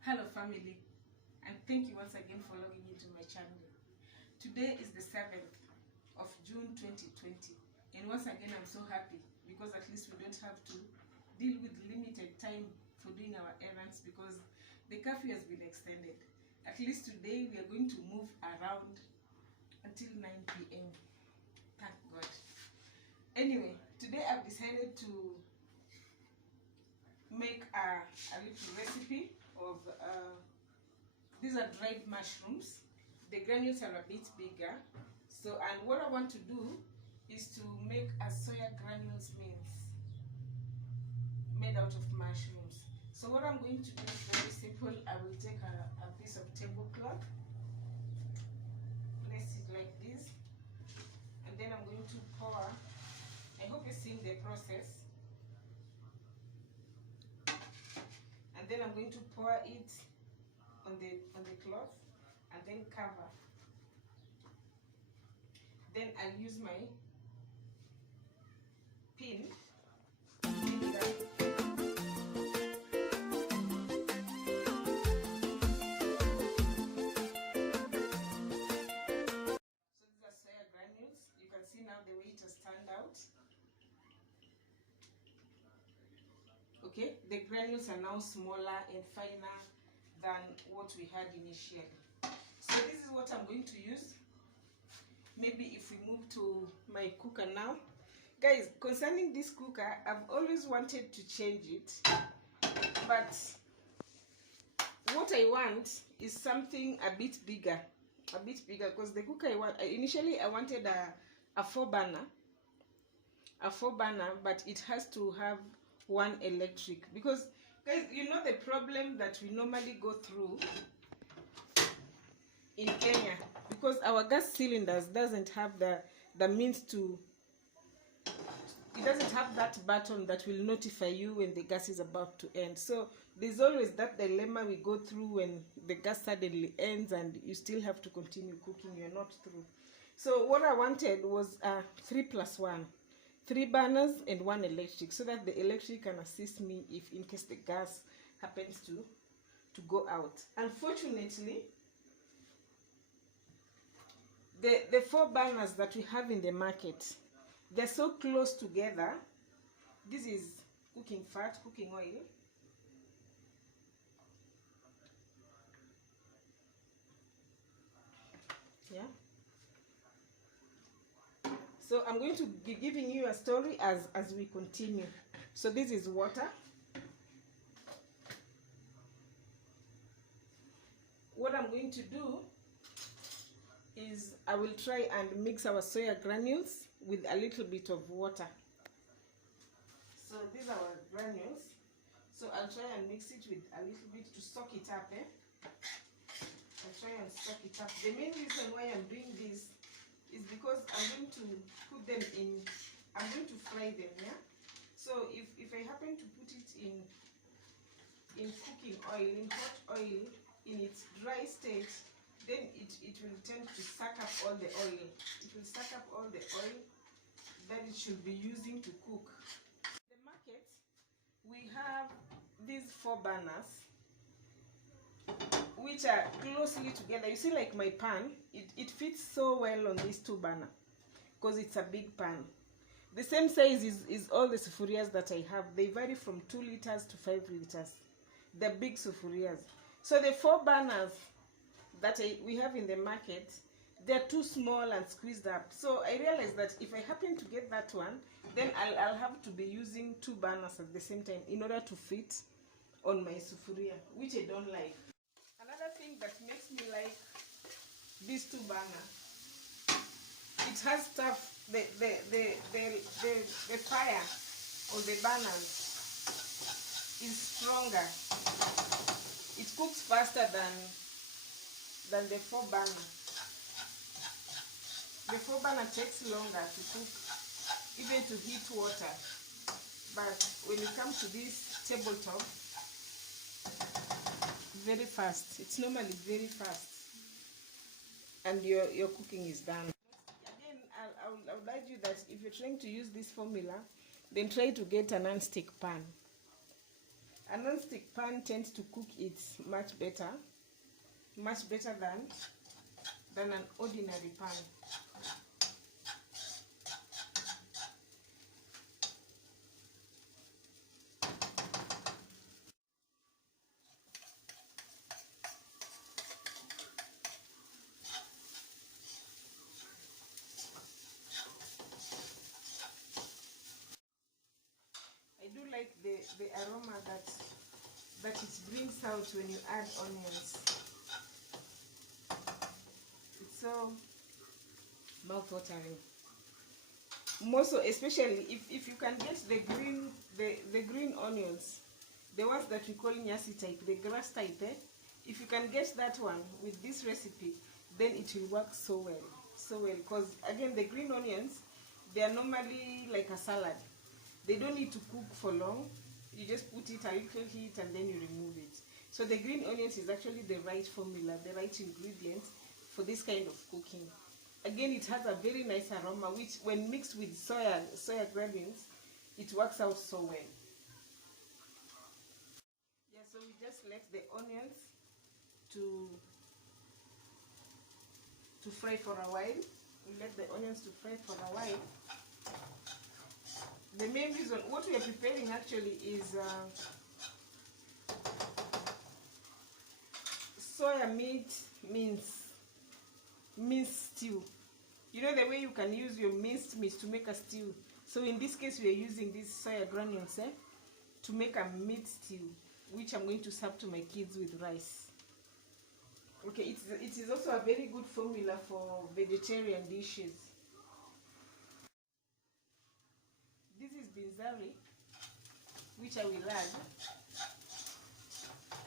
Hello family, and thank you once again for logging into my channel. Today is the 7th of June 2020, and once again I'm so happy because at least we don't have to deal with limited time for doing our errands because the curfew has been extended. At least today we are going to move around until 9 p.m. Thank God. Anyway, today I've decided to make a little recipe of these are dried mushrooms. The granules are a bit bigger, so and what I want to do is to make a soya granules mince made out of mushrooms. So what I'm going to do is very simple. I will take a piece of tablecloth, place it like this, and then I'm going to pour. I hope you're seeing the process. And then I'm going to pour it on the cloth and then cover. Then I'll use my pin. So these are soya granules. You can see now the way it has turned out. Okay, the granules are now smaller and finer than what we had initially. So this is what I'm going to use. Maybe if we move to my cooker now. Guys, concerning this cooker, I've always wanted to change it. But what I want is something a bit bigger. Because the cooker initially I wanted a 4-burner. A 4-burner, but it has to have one electric. Because guys, you know the problem that we normally go through in Kenya, because our gas cylinders doesn't have the means to, it doesn't have that button that will notify you when the gas is about to end. So there's always that dilemma we go through when the gas suddenly ends and you still have to continue cooking, you're not through. So what I wanted was 3+1, 3 burners and 1 electric, so that the electric can assist me if in case the gas happens to go out. Unfortunately, the 4 burners that we have in the market, they're so close together. This is cooking fat, cooking oil. Yeah. So I'm going to be giving you a story as we continue. So this is water. What I'm going to do is I will try and mix our soya granules with a little bit of water. So these are our granules. So I'll try and mix it with a little bit to soak it up. I'll try and soak it up. The main reason why I'm doing this is because I'm going to put them in, I'm going to fry them, yeah? So if I happen to put it in cooking oil, in hot oil, in its dry state, then it will tend to suck up all the oil. It will suck up all the oil that it should be using to cook. In the market, we have these 4 burners which are closely together. You see, like my pan, it fits so well on this 2 burner because it's a big pan. The same size is all the sufurias that I have. They vary from 2 liters to 5 liters. They're big sufurias. So the 4 burners that we have in the market, they're too small and squeezed up. So I realized that if I happen to get that one, then I'll have to be using 2 burners at the same time in order to fit on my sufuria, which I don't like. Another thing that makes me like these 2 burners, it has stuff, the fire on the burners is stronger. It cooks faster than the 4 burner. The 4 burner takes longer to cook, even to heat water. But when it comes to this tabletop, very fast. It's normally very fast, and your cooking is done. Again, I would urge you that if you're trying to use this formula, then try to get a non-stick pan. A non-stick pan tends to cook it much better than an ordinary pan. I do like the aroma that it brings out when you add onions. It's so mouth-watering. More so, especially if you can get the green onions, the ones that we call nyasi type, the grass type, if you can get that one with this recipe, then it will work so well, because again, the green onions, they are normally like a salad. They don't need to cook for long. You just put it a little heat and then you remove it. So the green onions is actually the right formula, the right ingredient for this kind of cooking. Again, it has a very nice aroma, which when mixed with soya granules, it works out so well. Yeah, so we just let the onions to fry for a while. We let the onions to fry for a while. The main reason, what we are preparing actually is soya meat minced stew. You know the way you can use your minced meat to make a stew. So in this case, we are using these soya granules to make a meat stew, which I'm going to serve to my kids with rice. Okay, it is also a very good formula for vegetarian dishes. This is binzari, which I will add.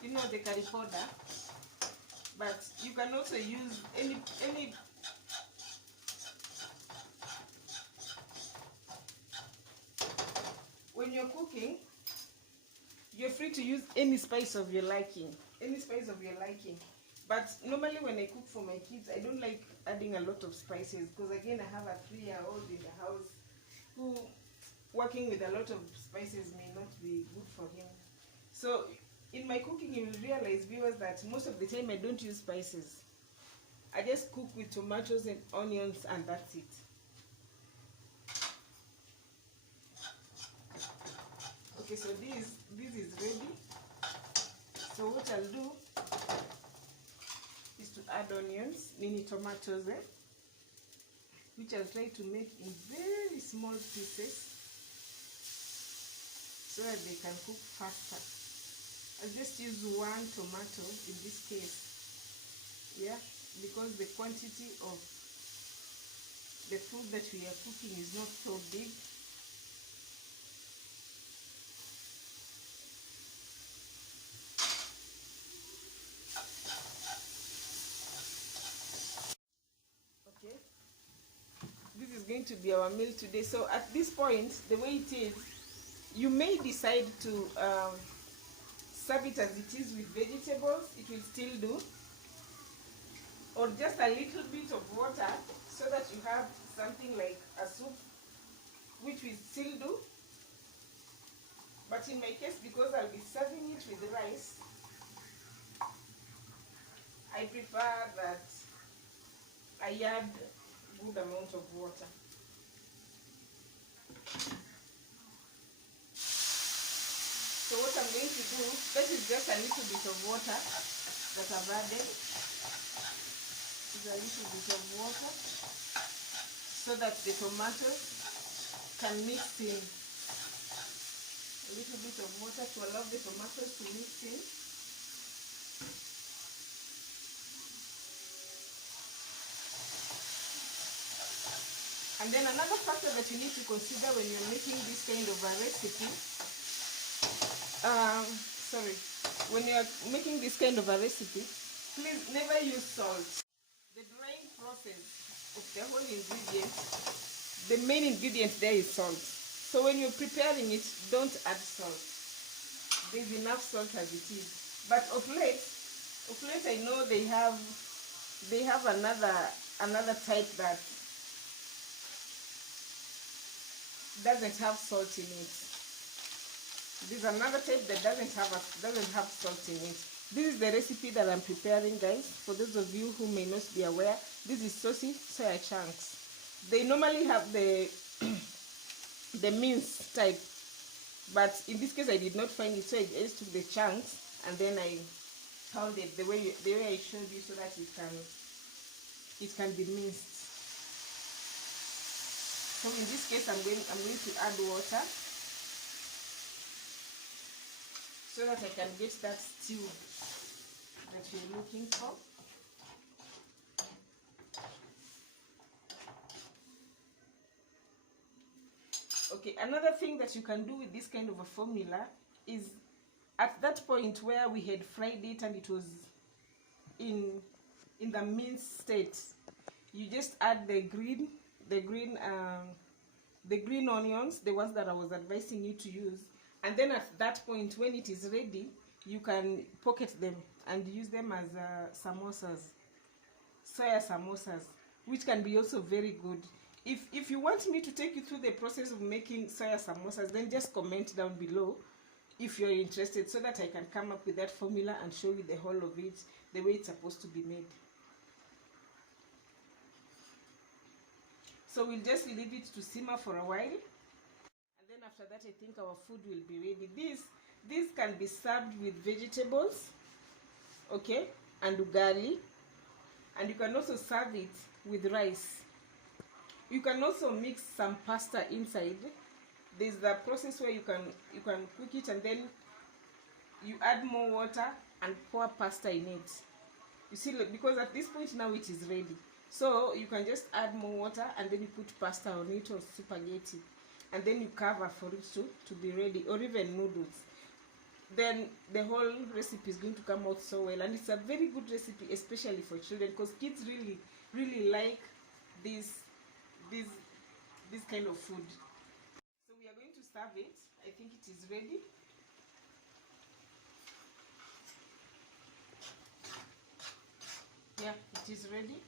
You know the curry powder, but you can also use any. When you're cooking, you're free to use any spice of your liking. But normally when I cook for my kids, I don't like adding a lot of spices, because again, I have a 3-year-old in the house who working with a lot of spices may not be good for him. So in my cooking, you will realize, viewers, that most of the time I don't use spices. I just cook with tomatoes and onions, and that's it. Okay, so this is ready. So what I'll do is to add onions, mini tomatoes, which I'll try to make in very small pieces so that they can cook faster. I'll just use 1 tomato in this case, yeah, because the quantity of the food that we are cooking is not so big. Okay, this is going to be our meal today. So at this point, the way it is, you may decide to serve it as it is with vegetables. It will still do, or just a little bit of water so that you have something like a soup, which will still do. But in my case, because I'll be serving it with rice, I prefer that I add good amount of water. So what I'm going to do, that is just a little bit of water that I've added. Is a little bit of water so that the tomatoes can mix in. A little bit of water to allow the tomatoes to mix in. And then another factor that you need to consider when you're making this kind of a recipe, when you're making this kind of a recipe, please never use salt. The drying process of the whole ingredient, the main ingredient there is salt. So when you're preparing it, don't add salt. There's enough salt as it is. But of late I know they have another type that doesn't have salt in it. This is another type that doesn't have salt in it. This is the recipe that I'm preparing, guys. For those of you who may not be aware, this is saucy soya chunks. They normally have the the mince type, but in this case I did not find it, so I just took the chunks and then I pounded the way I showed you, so that it can be minced. So in this case I'm going to add water so that I can get that stew that you're looking for. Okay, another thing that you can do with this kind of a formula is, at that point where we had fried it and it was in the minced state, you just add the green onions, the ones that I was advising you to use, and then at that point when it is ready, you can pocket them and use them as samosas, soya samosas, which can be also very good. If you want me to take you through the process of making soya samosas, then just comment down below if you're interested, so that I can come up with that formula and show you the whole of it, the way it's supposed to be made. So we'll just leave it to simmer for a while, and then after that I think our food will be ready. This can be served with vegetables, okay, and ugali, and you can also serve it with rice. You can also mix some pasta inside. There's the process where you can cook it and then you add more water and pour pasta in it. You see, because at this point now it is ready. So you can just add more water and then you put pasta on it, or spaghetti, and then you cover for it to be ready, or even noodles. Then the whole recipe is going to come out so well, and it's a very good recipe, especially for children, because kids really like this kind of food. So we are going to serve it. I think it is ready. Yeah, it is ready.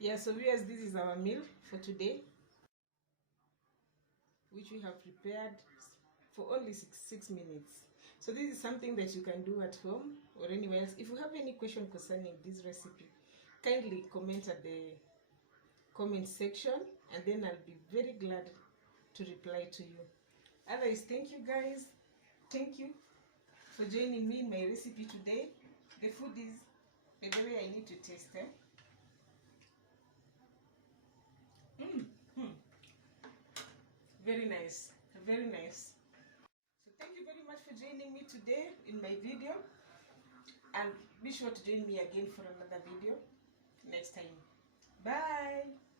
Yeah, so viewers, this is our meal for today, which we have prepared for only six minutes. So this is something that you can do at home or anywhere else. If you have any question concerning this recipe, kindly comment at the comment section, and then I'll be very glad to reply to you. Otherwise, thank you guys. Thank you for joining me in my recipe today. The food is, by the way, I need to taste it. Very nice, very nice. So thank you very much for joining me today in my video, and be sure to join me again for another video next time. Bye.